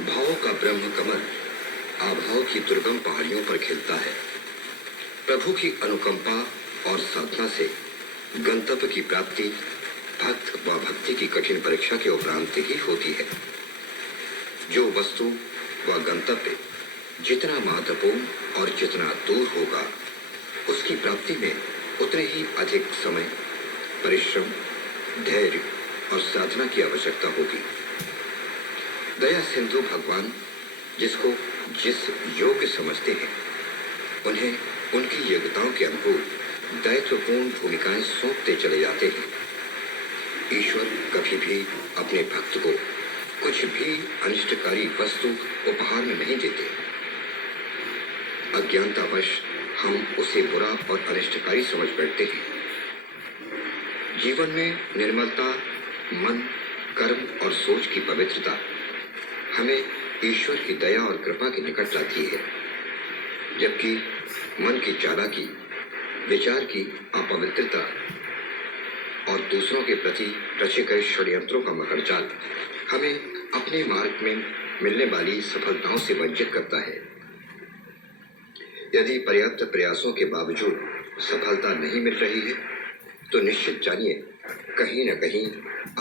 भावों का ब्रह्म कमल आभाव की दुर्गम पहाड़ियों पर खिलता है। प्रभु की अनुकंपा और साधना से गंतव्य की प्राप्ति भक्त व भक्ति की कठिन परीक्षा के उपरांत ही होती है। जो वस्तु व गंतव्य जितना महत्वपूर्ण और जितना दूर होगा, उसकी प्राप्ति में उतने ही अधिक समय, परिश्रम, धैर्य और साधना की आवश्यकता होगी। दया सिंधु भगवान जिसको जिस योग्य समझते हैं, उन्हें उनकी योग्यताओं के अनुरूप दायित्वपूर्ण भूमिकाएं सौंपते चले जाते हैं। ईश्वर कभी भी अपने भक्त को कुछ भी अनिष्टकारी वस्तु उपहार में नहीं देते। अज्ञानतावश हम उसे बुरा और अनिष्टकारी समझ बैठते हैं। जीवन में निर्मलता, मन, कर्म और सोच की पवित्रता हमें ईश्वर की दया और कृपा के निकट लाती है, जबकि मन की चालाकी, विचार की अपवित्रता और दूसरों के प्रति रचे गए षड्यंत्रों का मकड़जाल हमें अपने मार्ग में मिलने वाली सफलताओं से वंचित करता है। यदि पर्याप्त प्रयासों के बावजूद सफलता नहीं मिल रही है, तो निश्चित जानिए कहीं न कहीं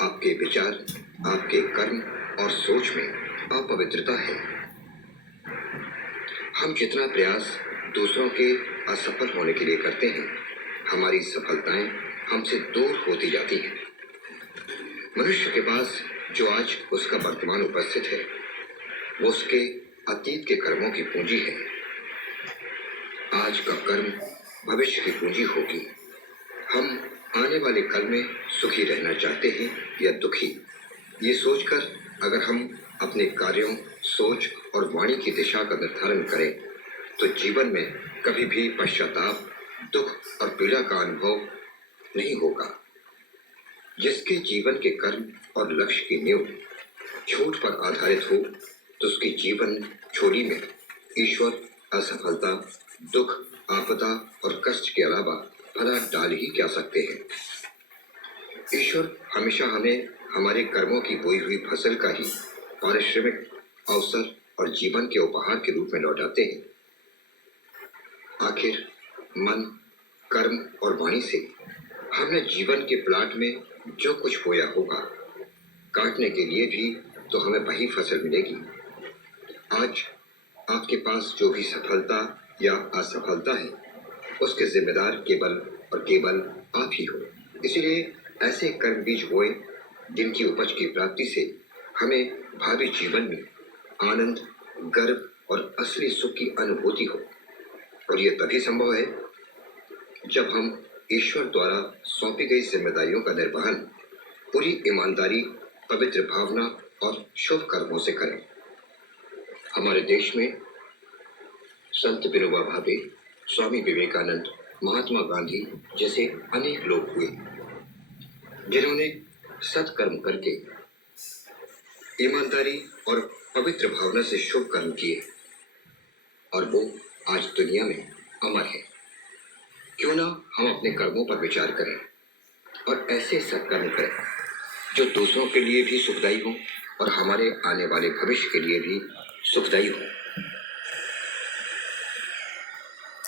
आपके विचार, आपके कर्म और सोच में अपवित्रता है। हम जितना प्रयास दूसरों के असफल होने के लिए करते हैं, हमारी सफलताएं हमसे दूर होती जाती हैं। मनुष्य के पास जो आज उसका वर्तमान उपस्थित है, वो उसके अतीत के कर्मों की पूंजी है। आज का कर्म भविष्य की पूंजी होगी। हम आने वाले कल में सुखी रहना चाहते हैं या दुखी, ये सोचकर अगर हम अपने कार्यों, सोच और वाणी की दिशा का निर्धारण करें, तो जीवन में कभी भी पश्चाताप, दुख और पीड़ा का अनुभव नहीं होगा। जिसके जीवन के कर्म और लक्ष्य की नींव झूठ पर आधारित हो, तो उसकी जीवन छोरी में ईश्वर असफलता, दुख, आपदा और कष्ट के अलावा भला डाल ही क्या सकते हैं। ईश्वर हमेशा हमें हमारे कर्मों की बोई हुई फसल का ही पारिश्रमिक, अवसर और जीवन के उपहार के रूप में लौटाते हैं। आखिर मन, कर्म और वाणी से हमने जीवन के प्लाट में जो कुछ बोया होगा, काटने के लिए भी तो हमें वही फसल मिलेगी। आज आपके पास जो भी सफलता या असफलता है, उसके जिम्मेदार केवल और केवल आप ही हो। इसीलिए ऐसे कर्म बीज बोए जिनकी उपज की प्राप्ति से हमें भावी जीवन में आनंद, गर्व और असली सुख की अनुभूति हो। और यह तभी संभव है जब हम ईश्वर द्वारा सौंपी गई जिम्मेदारियों का निर्वहन पूरी ईमानदारी, पवित्र भावना और शुभ कर्मों से करें। हमारे देश में संत विनोबा भावे, स्वामी विवेकानंद, महात्मा गांधी जैसे अनेक लोग हुए जिन्होंने सत्कर्म करके ईमानदारी और पवित्र भावना से शुभ कर्म किए, और वो आज दुनिया में अमर है। क्यों ना हम अपने कर्मों पर विचार करें और ऐसे सत्कर्म करें जो दूसरों के लिए भी सुखदायी हो और हमारे आने वाले भविष्य के लिए भी सुखदायी हो।